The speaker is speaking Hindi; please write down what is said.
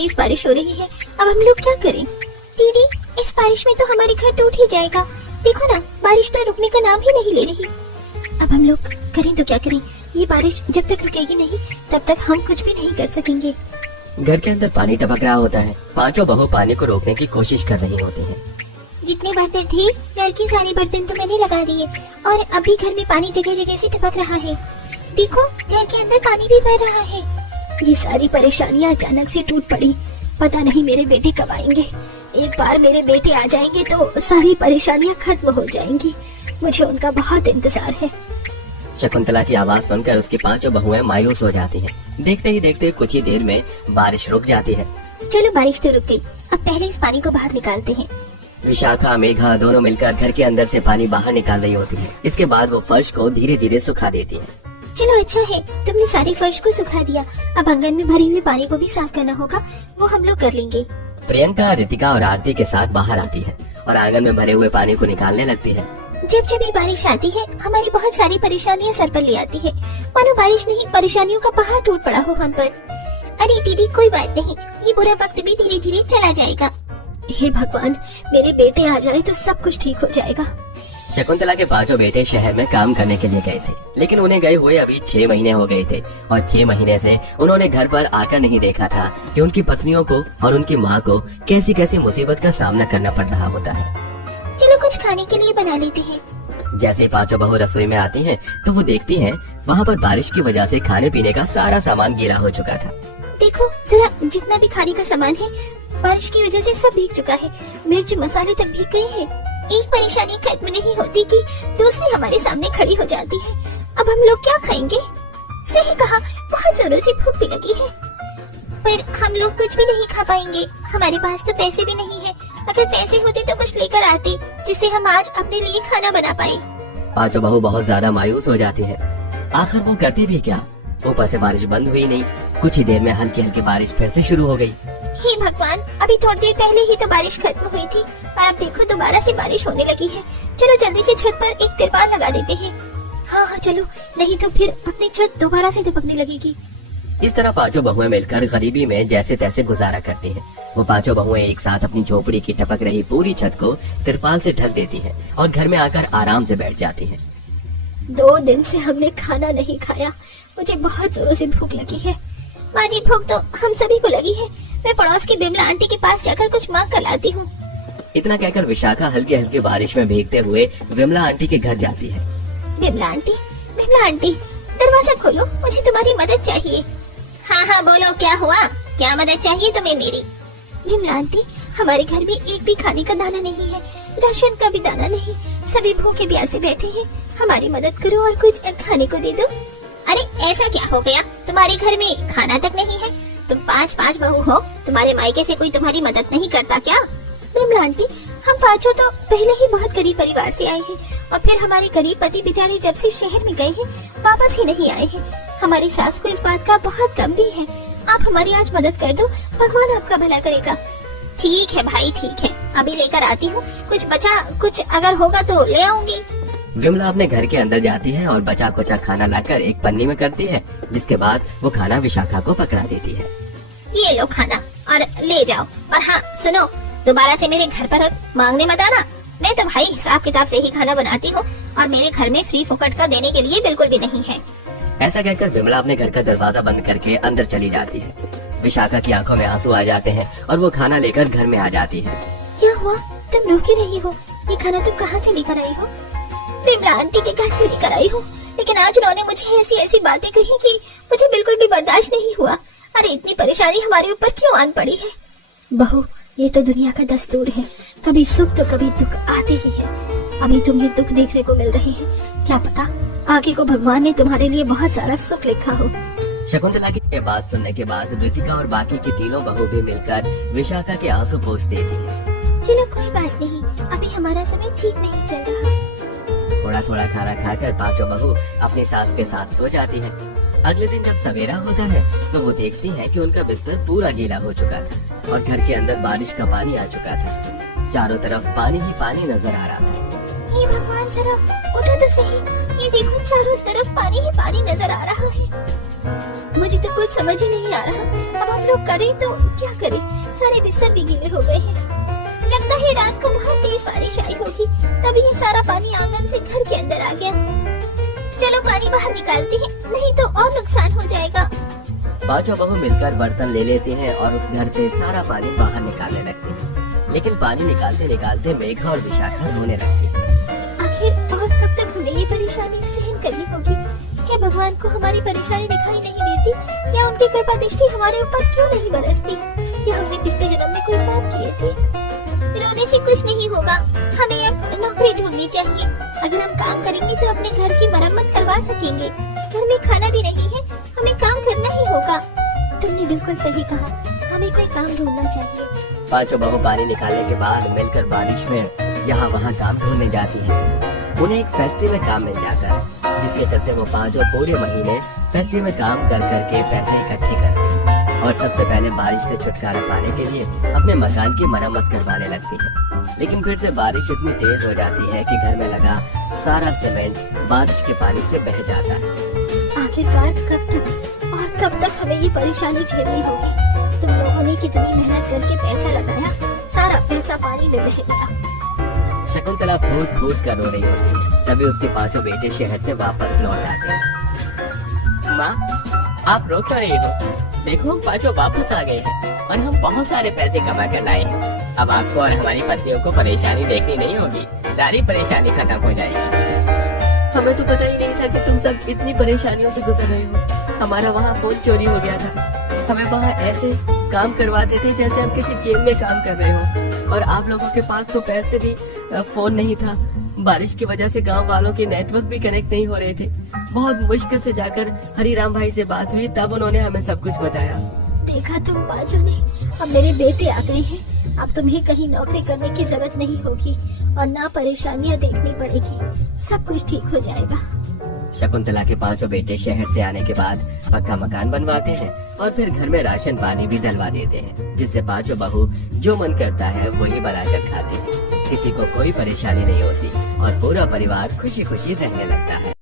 तेज बारिश हो रही है। अब हम लोग क्या करें? दीदी, इस बारिश में तो हमारे घर टूट ही जाएगा। देखो ना, बारिश तो रुकने का नाम ही नहीं ले रही। अब हम लोग करें तो क्या करें? ये बारिश जब तक रुकेगी नहीं तब तक हम कुछ भी नहीं कर सकेंगे। घर के अंदर पानी टपक रहा होता है। पांचों बहू पानी को रोकने की कोशिश कर रही होती हैं। जितने बर्तन थे घर के सारे बर्तन तो मैंने लगा दिए और अभी घर में पानी जगह जगह से टपक रहा है। देखो, घर के अंदर पानी भी बह रहा है। ये सारी परेशानियां अचानक से टूट पड़ी। पता नहीं मेरे बेटे कब आएंगे। एक बार मेरे बेटे आ जाएंगे तो सारी परेशानियां खत्म हो जाएंगी। मुझे उनका बहुत इंतजार है। शकुंतला की आवाज सुनकर उसकी पांचों बहुएं मायूस हो जाती हैं। देखते ही देखते कुछ ही देर में बारिश रुक जाती है। चलो, बारिश तो रुक गई। अब पहले इस पानी को बाहर निकालते हैं। विशाखा, मेघा दोनों मिलकर घर के अंदर से पानी बाहर निकाल रही होती है। इसके बाद वो फर्श को धीरे धीरे सुखा देती है। चलो, अच्छा है तुमने सारे फर्श को सुखा दिया। अब आंगन में भरे हुए पानी को भी साफ करना होगा, वो हम लोग कर लेंगे। प्रियंका, रितिका और आरती के साथ बाहर आती है और आंगन में भरे हुए पानी को निकालने लगती है। जब जब ये बारिश आती है हमारी बहुत सारी परेशानियां सर पर ले आती है। मानो बारिश नहीं, परेशानियों का पहाड़ टूट पड़ा हो हम पर। अरे दीदी, कोई बात नहीं, ये बुरा वक्त भी धीरे धीरे चला जाएगा। हे भगवान, मेरे बेटे आ जाए तो सब कुछ ठीक हो जाएगा। शकुंतला के पांचों बेटे शहर में काम करने के लिए गए थे, लेकिन उन्हें गए हुए अभी 6 महीने हो गए थे और 6 महीने से उन्होंने घर पर आकर नहीं देखा था कि उनकी पत्नियों को और उनकी माँ को कैसी कैसी मुसीबत का सामना करना पड़ रहा होता है। चलो, कुछ खाने के लिए बना लेते हैं। जैसे पांचों बहू रसोई में आती हैं, तो वो देखती हैं वहाँ पर बारिश की वजह से खाने पीने का सारा सामान गीला हो चुका था। देखो जरा, जितना भी खाने का सामान है बारिश की वजह से सब भीग चुका है। मिर्च मसाले तक भीग गए हैं। एक परेशानी खत्म नहीं होती कि दूसरी हमारे सामने खड़ी हो जाती है। अब हम लोग क्या खाएंगे? सही कहा, बहुत जोरों से भूख भी लगी है, पर हम लोग कुछ भी नहीं खा पाएंगे। हमारे पास तो पैसे भी नहीं है। अगर पैसे होते तो कुछ लेकर आते जिससे हम आज अपने लिए खाना बना पाए। पांचों बहू बहुत ज्यादा मायूस हो जाती है। आखिर वो करती भी क्या? ऊपर से बारिश बंद हुई नहीं। कुछ ही देर में हल्की हल्की बारिश फिर से शुरू हो गई। हे भगवान, अभी थोड़ी देर पहले ही तो बारिश खत्म हुई थी और अब देखो दोबारा से बारिश होने लगी है। चलो जल्दी से छत पर एक तिरपाल लगा देते हैं। हाँ, चलो, नहीं तो फिर अपनी छत दोबारा से टपकने लगेगी। इस तरह पांचों बहुएं मिलकर गरीबी में जैसे तैसे गुजारा करती हैं। वो पांचों बहुएं एक साथ अपनी झोपड़ी की टपक रही पूरी छत को तिरपाल से ढक देती हैं और घर में आकर आराम से बैठ जाती हैं। 2 दिन से हमने खाना नहीं खाया। मुझे बहुत जोरों से भूख लगी है। माँ जी, भूख तो हम सभी को लगी है। मैं पड़ोस की बिमला आंटी के पास जाकर कुछ मांग कर लाती हूँ। इतना कहकर विशाखा हल्की हल्की बारिश में भीगते हुए विमला आंटी के घर जाती है। बिमला आंटी, दरवाजा खोलो, मुझे तुम्हारी मदद चाहिए। हाँ, बोलो, क्या हुआ? क्या मदद चाहिए तुम्हें मेरी? बिमला आंटी, हमारे घर में एक भी खाने का दाना नहीं है, राशन का भी दाना नहीं। सभी भूखे प्यासे बैठे हैं। हमारी मदद करो और कुछ खाने को दे दो। अरे ऐसा क्या हो गया? तुम्हारे घर में खाना तक नहीं है? तुम 5 बहू हो, तुम्हारे मायके से कोई तुम्हारी मदद नहीं करता क्या? बिमला आंटी, हम पांचों तो पहले ही बहुत गरीब परिवार से आए हैं और फिर हमारे गरीब पति बेचारे जब से शहर में गए हैं वापस ही नहीं आए हैं। हमारी सास को इस बात का बहुत गम भी है। आप हमारी आज मदद कर दो, भगवान आपका भला करेगा। ठीक है भाई, ठीक है, अभी लेकर आती हूँ। कुछ बचा कुछ अगर होगा तो ले आऊंगी। विमला अपने घर के अंदर जाती है और बचा कुचा खाना लाकर एक पन्नी में करती है, जिसके बाद वो खाना विशाखा को पकड़ा देती है। ये लो खाना और ले जाओ। और हाँ सुनो, दोबारा से मेरे घर पर मांगने मत आना। मैं तो भाई हिसाब किताब से ही खाना बनाती हूँ और मेरे घर में फ्री फुकट का देने के लिए बिल्कुल भी नहीं है। ऐसा कहकर विमला अपने घर का दरवाजा बंद करके अंदर चली जाती है। विशाखा की आंखों में आंसू आ जाते हैं और वो खाना लेकर घर में आ जाती है। क्या हुआ? तुम रो क्यों रही हो? ये खाना तुम कहाँ से लेकर आई हो? बिमला आंटी के घर से लेकर आई हूँ, लेकिन आज उन्होंने मुझे ऐसी ऐसी बातें कही कि मुझे बिल्कुल भी बर्दाश्त नहीं हुआ। अरे इतनी परेशानी हमारे ऊपर क्यों आन पड़ी है? बहू, ये तो दुनिया का दस्तूर है। कभी सुख तो कभी दुख आते ही है। अभी तुम्हें दुख देखने को मिल रहे हैं, क्या पता आगे को भगवान ने तुम्हारे लिए बहुत सारा सुख लिखा हो। शकुंतला की ये बात सुनने के बाद रितिका और बाकी की तीनों बहू भी मिलकर विशाखा के आंसू पोंछ देती है। चलो कोई बात नहीं, अभी हमारा समय ठीक नहीं चल रहा। थोड़ा थोड़ा खाना खाकर पांचों बहू अपनी सास के साथ सो जाती है। अगले दिन जब सवेरा होता है तो वो देखती है कि उनका बिस्तर पूरा गीला हो चुका था और घर के अंदर बारिश का पानी आ चुका था। चारों तरफ पानी ही पानी नजर आ रहा था। हे भगवान, जरा उठो तो सही। ये देखो, चारों तरफ पानी ही पानी नजर आ रहा है। मुझे तो कुछ समझ ही नहीं आ रहा। अब हम लोग करें तो क्या करें, सारे बिस्तर भी गीले हो गए हैं। लगता है रात को बहुत तेज बारिश आई होगी, तभी ये सारा पानी आंगन से घर के अंदर आ गया। चलो पानी बाहर निकालते हैं, नहीं तो और नुकसान हो जाएगा। पांचों बहू मिलकर बर्तन ले लेती हैं और उस घर से सारा पानी बाहर निकालने लगती हैं। लेकिन पानी निकालते निकालते मेघा और विशाखा रोने लगती हैं। आखिर और कब तक हमें ये परेशानी सहन करनी होगी? क्या भगवान को हमारी परेशानी दिखाई नहीं देती, या उनकी कृपा दृष्टि हमारे ऊपर क्यों नहीं बरसती? क्या हमने पिछले जन्म में कोई पाप किए थे? रोने से कुछ नहीं होगा, हमें अब नौकरी ढूंढनी चाहिए। अगर हम काम करेंगे तो अपने घर की मरम्मत करवा सकेंगे। घर में खाना भी नहीं है, हमें काम करना ही होगा। तुमने बिल्कुल सही कहा, हमें कोई काम ढूंढना चाहिए। पांचों बहू पानी निकालने के बाद मिलकर बारिश में यहाँ वहाँ काम ढूंढने जाती हैं। उन्हें एक फैक्ट्री में काम मिल जाता है, जिसके चलते वो पांचों पूरे महीने फैक्ट्री में काम कर करके पैसे इकट्ठे करते हैं और सबसे पहले बारिश से छुटकारा पाने के लिए अपने मकान की मरम्मत करवाने लगती है। लेकिन फिर से बारिश इतनी तेज हो जाती है कि घर में लगा सारा सीमेंट बारिश के पानी से बह जाता है। आखिरकार कब तक हमें ये परेशानी झेलनी होगी? तुम लोगों ने कितनी मेहनत करके पैसा लगाया, सारा पैसा पानी में बह गया। शकुंतला फूट फूट कर रो रही होती है। तभी उसके पांचों बेटे शहर से वापस लौट आते हैं। माँ, आप रो क्यों रही हो? देखो पांचों वापस आ गए हैं और हम बहुत सारे पैसे कमा कर लाए हैं। अब आपको और हमारी पत्नियों को परेशानी देखनी नहीं होगी, सारी परेशानी खत्म हो जाएगी। हमें तो पता ही नहीं था कि तुम सब इतनी परेशानियों से गुजर रहे हो। हमारा वहाँ फोन चोरी हो गया था। हमें वहाँ ऐसे काम करवाते थे जैसे हम किसी जेल में काम कर रहे हो, और आप लोगों के पास तो पैसे भी फोन नहीं था। बारिश की वजह से गांव वालों के नेटवर्क भी कनेक्ट नहीं हो रहे थे। बहुत मुश्किल से जाकर हरिराम भाई से बात हुई, तब उन्होंने हमें सब कुछ बताया। देखा तुम पांचों ने, अब मेरे बेटे आ गए हैं। अब तुम्हें कहीं नौकरी करने की जरूरत नहीं होगी और ना परेशानियां देखनी पड़ेगी, सब कुछ ठीक हो जाएगा। शकुंतला के पांचों बेटे शहर से आने के बाद पक्का मकान बनवाते हैं और फिर घर में राशन पानी भी डलवा देते हैं, जिससे पांचों बहू जो मन करता है वही बनाकर खाती है। किसी को कोई परेशानी नहीं होती और पूरा परिवार खुशी खुशी रहने लगता है।